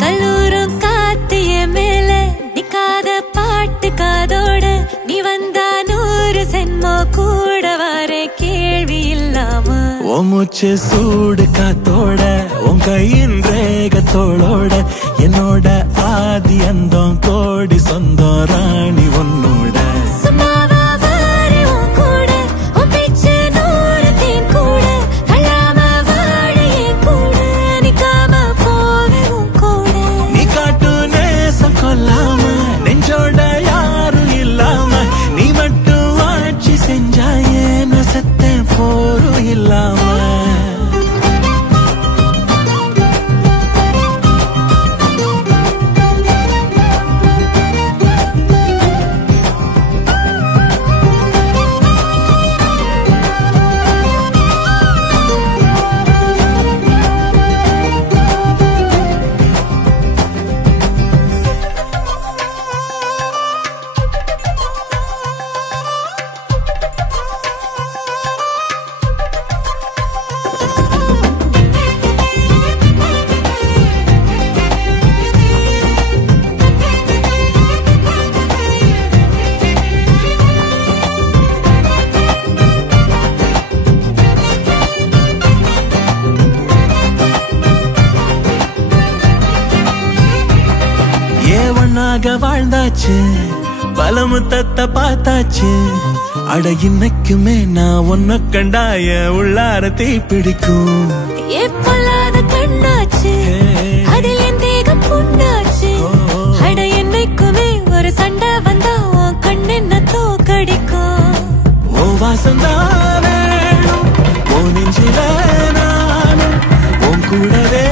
கல்லூரும் காத்திய மேல நிக்காத பாட்டு காதோட நீ வந்தா 100 சென்மோ கூட வர கேள்வி இல்லாம ஓ மூச்சு சூடு காத்தோட உன் கையின் ரேகத்தோளோட என்னோட ஆதி அந்தம் கோடி சொந்தம் ராணி உன்னோட நெஞ்சோட யாரும் இல்லாம நீ மட்டும் ஆட்சி செஞ்சாயே நசத்த போரும் இல்லாம வாழ்ந்தாச்சு பல முத்தத்தை பார்த்தாச்சு அட இன்னைக்குமே நான் உன்ன கண்டாய உள்ளார தீ பிடிக்கும் எப்பொல்லாத கண்ணாச்சு அதில் என் தேகம் புண்ணாச்சு அட என்னைக்குமே ஒரு சண்டை வந்தா உன் கண்ணென்ன தோக்கடிக்கும் ஓ வாசந்தான் வேணும் ஓ நெஞ்சில நானும் உன் கூடவே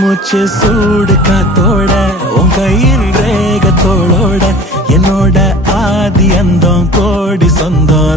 மூச்சு சூடு காத்தோட உன் கையின் ரேகத்தோளோட என்னோட ஆதி அந்தம் கோடி சொந்தம்